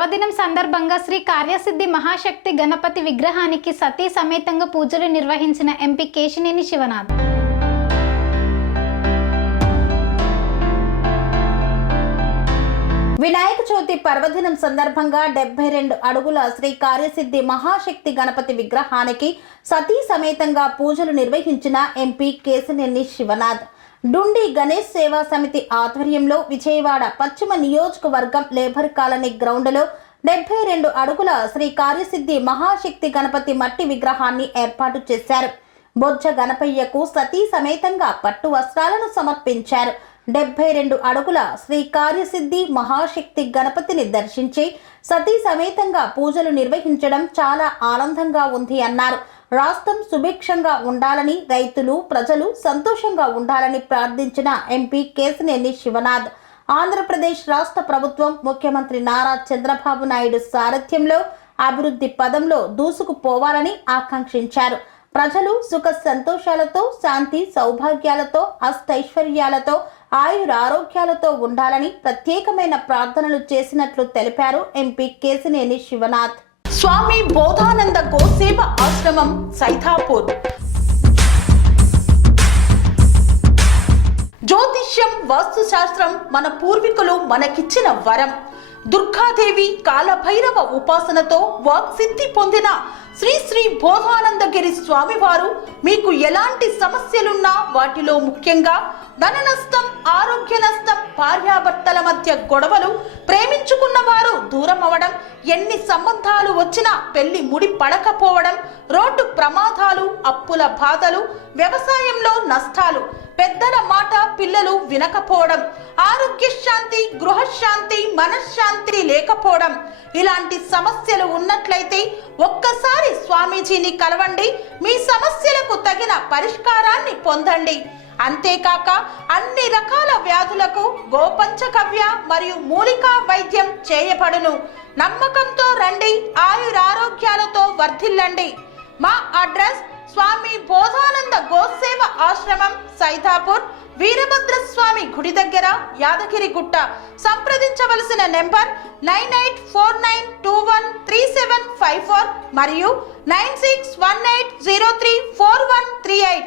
పర్వదినం సందర్భంగా శ్రీ కార్యసిద్ధి మహాశక్తి గణపతి విగ్రహానికి సతీ సమేతంగా పూజలు నిర్వహించిన ఎంపీ కేశినేని శివనాథ్. వినాయక చవితి పర్వదినం సందర్భంగా 72 అడుగుల శ్రీ కార్యసిద్ధి మహాశక్తి గణపతి విగ్రహానికి సతీ సమేతంగా పూజలు నిర్వహించిన ఎంపీ కేశినేని శివనాథ్. డుండి గణేష్ సేవా సమితి ఆధ్వర్యంలో విజయవాడ పశ్చిమ నియోజకవర్గం లేబర్ కాలనీ గ్రౌండ్లో 72 అడుగుల శ్రీ కార్యసిద్ధి మహాశక్తి గణపతి మట్టి విగ్రహాన్ని ఏర్పాటు చేశారు. బొజ్జ గణపయ్యకు సతీ సమేతంగా పట్టు వస్త్రాలను సమర్పించారు. 72 అడుగుల శ్రీ కార్యసిద్ధి మహాశక్తి గణపతిని దర్శించి సతీ సమేతంగా పూజలు నిర్వహించడం చాలా ఆనందంగా ఉంది అన్నారు. రాష్ట్రం సుభిక్షంగా ఉండాలని, రైతులు ప్రజలు సంతోషంగా ఉండాలని ప్రార్థించిన ఎంపీ కేశినేని శివనాథ్ ఆంధ్రప్రదేశ్ రాష్ట్ర ప్రభుత్వం ముఖ్యమంత్రి నారా చంద్రబాబు నాయుడు సారథ్యంలో అభివృద్ధి పదంలో దూసుకుపోవాలని ఆకాంక్షించారు. ప్రజలు సుఖ సంతోషాలతో, శాంతి సౌభాగ్యాలతో, అష్టైశ్వర్యాలతో, ఆయురారోగ్యాలతో ఉండాలని ప్రత్యేకమైన ప్రార్థనలు చేసినట్లు తెలిపారు ఎంపీ కేశినేని శివనాథ్. స్వామి బోధానంద గోసేవ ఆశ్రమం సైథాపూర్. జ్యోతిష్యం, వాస్తుశాస్త్రం మన పూర్వీకులు మనకిచ్చిన వరం. దుర్గాదేవి, కాలభైరవ ఉపాసనతో వాక్సిద్ధి పొందిన శ్రీ శ్రీ బోధానందగిరి స్వామివారు మీకు ఎలాంటి సమస్యలున్నా, వాటిలో ముఖ్యంగా ధన నష్టం, ఆరోగ్య నష్టం, భార్యాభర్తల మధ్య గొడవలు, ప్రేమించుకున్న వారు దూరం అవడం, ఎన్ని సంబంధాలు వచ్చినా పెళ్లి ముడి పడకపోవడం, రోడ్డు ప్రమాదాలు, అప్పుల బాధలు, వ్యవసాయంలో నష్టాలు, పెద్దల మాట పిల్లలు వినకపోవడం, ఆరోగ్య శాంతి, గృహశాంతి, మనశ్శాంతి లేకపోవడం, ఇలాంటి సమస్యలు ఉన్నట్లయితే ఒక్కసారి స్వామీజీని కలవండి. మీ సమస్యలకు తగిన పరిష్కారాన్ని పొందండి. అంతేకాక అన్ని రకాల వ్యాధులకు గోపంచగవ్య మరియు మూలికా వైద్యం చేయబడును. నమ్మకంతో రండి, ఆయురారోగ్యాలతో వర్ధిల్లండి. మా అడ్రస్ స్వామి బోధానంద గోసేవ ఆశ్రమం సైథాపూర్, వీరభద్రస్వామి గుడి దగ్గర, యాదగిరిగుట్ట. సంప్రదించవలసిన నెంబర్ 9849213754 మరియు 9618034138.